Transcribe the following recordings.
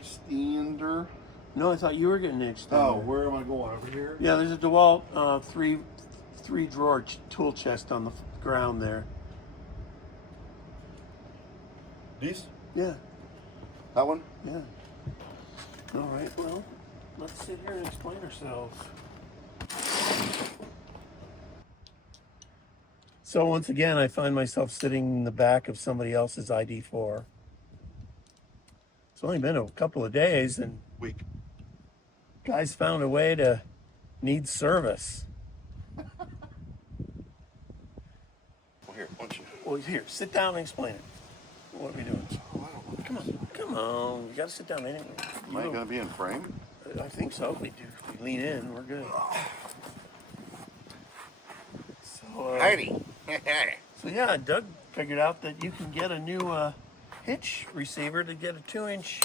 extender. No, I thought you were getting an extender. Oh, where am I going? Over here? Yeah, there's a DeWalt three drawer tool chest on the ground there. These? Yeah. That one? Yeah. All right, well, let's sit here and explain ourselves. So once again, I find myself sitting in the back of somebody else's ID-4. It's only been a couple of days, and Week. guys found a way to need service. Well, here, why don't you? Well, here, sit down and explain it. What are we doing? Oh, I don't know. Come on. You got to sit down anyway. Am I going to be in frame? I think so. If we do, if we lean in, we're good. So, Heidi. So yeah, Doug figured out that you can get a new Hitch receiver to get a 2-inch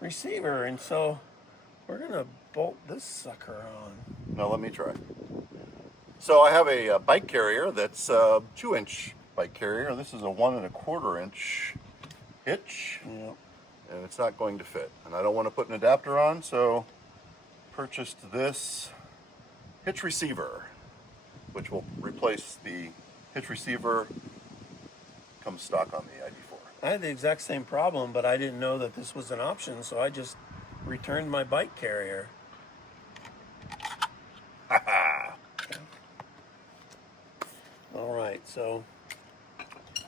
receiver, and so we're gonna bolt this sucker on. Now let me try. So I have a bike carrier that's a 2-inch bike carrier. This is a 1 1/4 inch Hitch, Yeah. and it's not going to fit. And I don't want to put an adapter on, so purchased this Hitch receiver, which will replace the Hitch receiver. Comes stock on the ID-4. I had the exact same problem, but I didn't know that this was an option, so I just returned my bike carrier. All right, so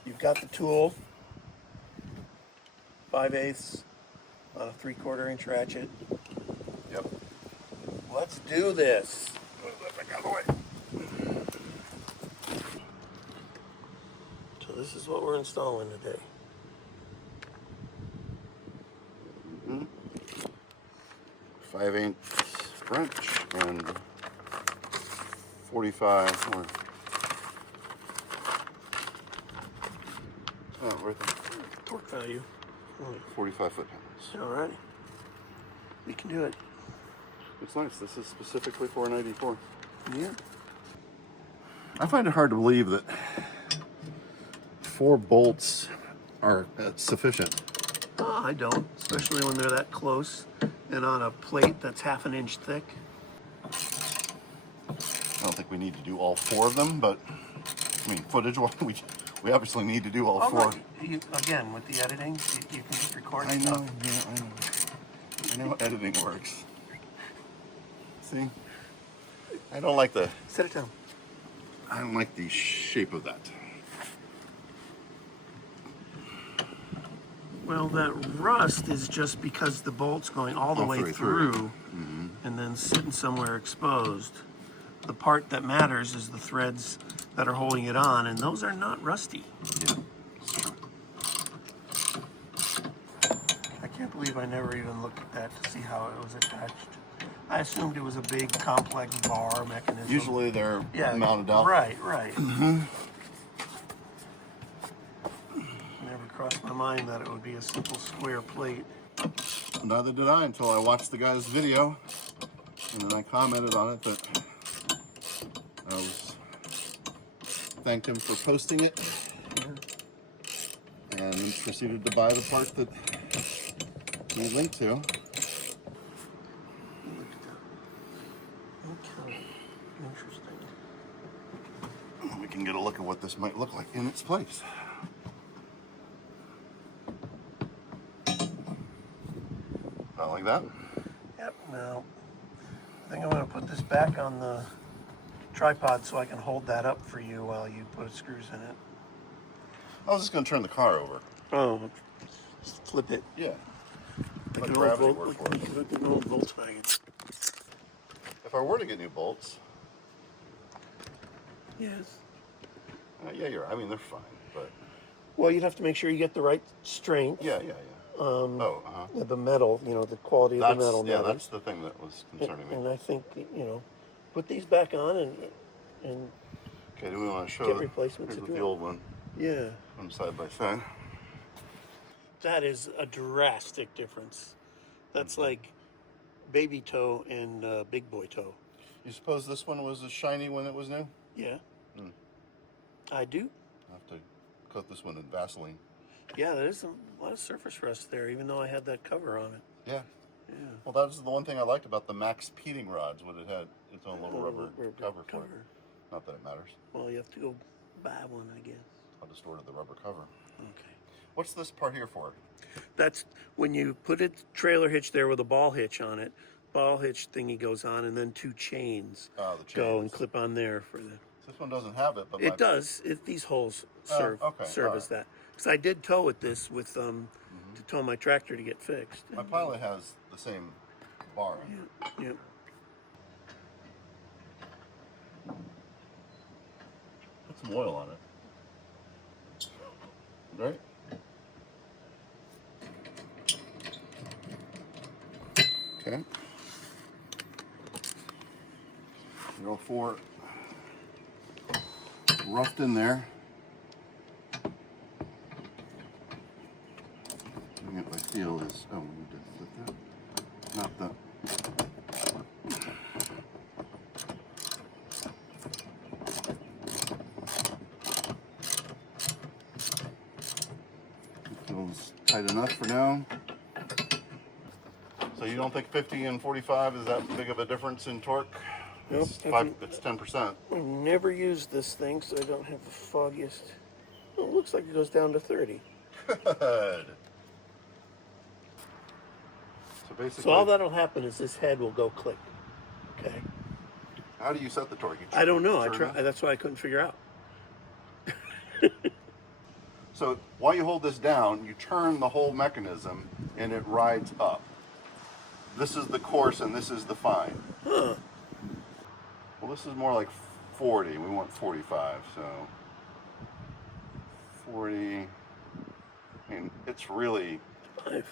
you've got the tool, 5/8 on a 3/4 inch ratchet. Yep. Let's do this. So this is what we're installing today. 5/8 wrench and 45 or right there. Torque value. 45 foot-pounds. All right. We can do it. It's nice. This is specifically for an ID-4. Yeah. I find it hard to believe that 4 bolts are sufficient. I don't, especially when they're that close and on a plate that's 1/2 inch thick. I don't think we need to do all 4 of them, but I mean, footage-wise, we obviously need to do all 4. Again, with the editing, you can just record I know, stuff. yeah, I know how editing works. See? I don't like the Set it down. shape of that. Well, that rust is just because the bolt's going all the way through and then sitting somewhere exposed. The part that matters is the threads that are holding it on, and those are not rusty. Yeah. I can't believe I never even looked at that to see how it was attached. I assumed it was a big, complex bar mechanism. Usually they're mounted out. Right. Never crossed my mind that it would be a simple square plate. Neither did I until I watched the guy's video, and then I commented on it that I thanked him for posting it, and then proceeded to buy the part that he linked to. Okay, interesting. We can get a look at what this might look like in its place. Not like that? Yep, now, I think I'm going to put this back on the tripod so I can hold that up for you while you put screws in it. I was just going to turn the car over. Oh, just flip it. Yeah. Like Let an gravity old, work for it. like an old Volkswagen. If I were to get new bolts, Yes. yeah, you're right. I mean, they're fine, but Well, you'd have to make sure you get the right strength. yeah. The metal, the quality of the metal. Yeah, matters. that's the thing that was concerning And me. I think, put these back on and Okay, do we want to show get replacements here's if the you old one yeah. from side by side? That is a drastic difference. That's like baby toe and big boy toe. You suppose this one was as shiny when it was new? Yeah. I do. I'll have to coat this one in Vaseline. Yeah, there's a lot of surface rust there, even though I had that cover on it. Yeah. Yeah. Well, that was the one thing I liked about the Max Peating rods, when it had its own little rubber cover for it. Not that it matters. Well, you have to go buy one, I guess. I just ordered the rubber cover. Okay. What's this part here for? That's when you put a trailer hitch there with a ball hitch on it. Ball hitch thingy goes on, and then 2 chains, Oh, the chains go and clip on there for the. This one doesn't have it, but It does. These holes serve okay, as that. Because I did tow with this with to tow my tractor to get fixed. My Pilot has the same bar in it. Yep. Put some oil on it. Right? Okay. 04 roughed in there. What I feel is, oh, we did flip that. Not the. Feels tight enough for now. So you don't think 50 and 45 is that big of a difference in torque? Nope. It's 10%. I've never used this thing, so I don't have the foggiest. Oh, it looks like it goes down to 30. Good. So basically, So all that'll happen is this head will go click. Okay. how do you set the torque? I don't know. Turn it? That's why I couldn't figure out. So while you hold this down, you turn the whole mechanism and it rides up. This is the coarse and this is the fine. Huh. Well, this is more like 40. We want 45, so 40. I mean, it's really. 5.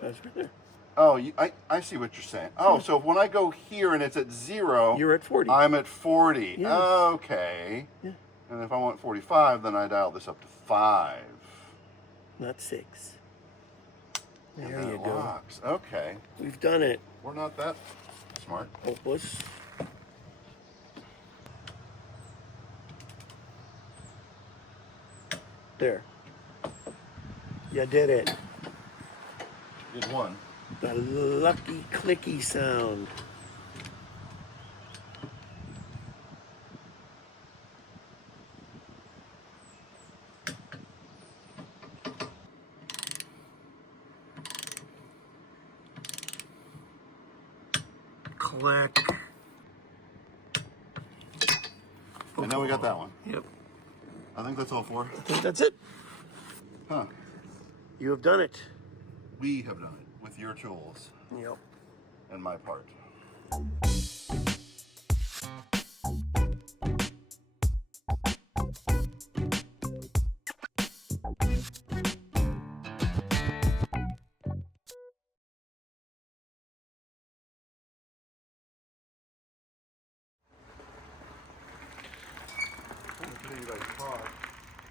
That's right there. Oh, I see what you're saying. Oh, so when I go here and it's at 0, You're at 40. I'm at 40. Yes. Okay. Yeah. And if I want 45, then I dial this up to 5. Not 6. And There then you it go. locks. Okay. We've done it. We're not that smart. Hopeless. There. You did it. Did one. The lucky clicky sound. Click. And then we got that one. Yep. I think that's all 4. I think that's it. Huh. You have done it. We have done it with your tools Yep. and my part.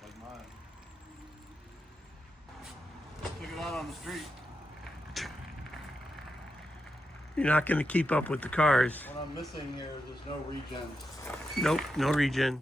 Like mine. Took it out on the street. You're not going to keep up with the cars. What I'm missing here is there's no regen. Nope, no regen.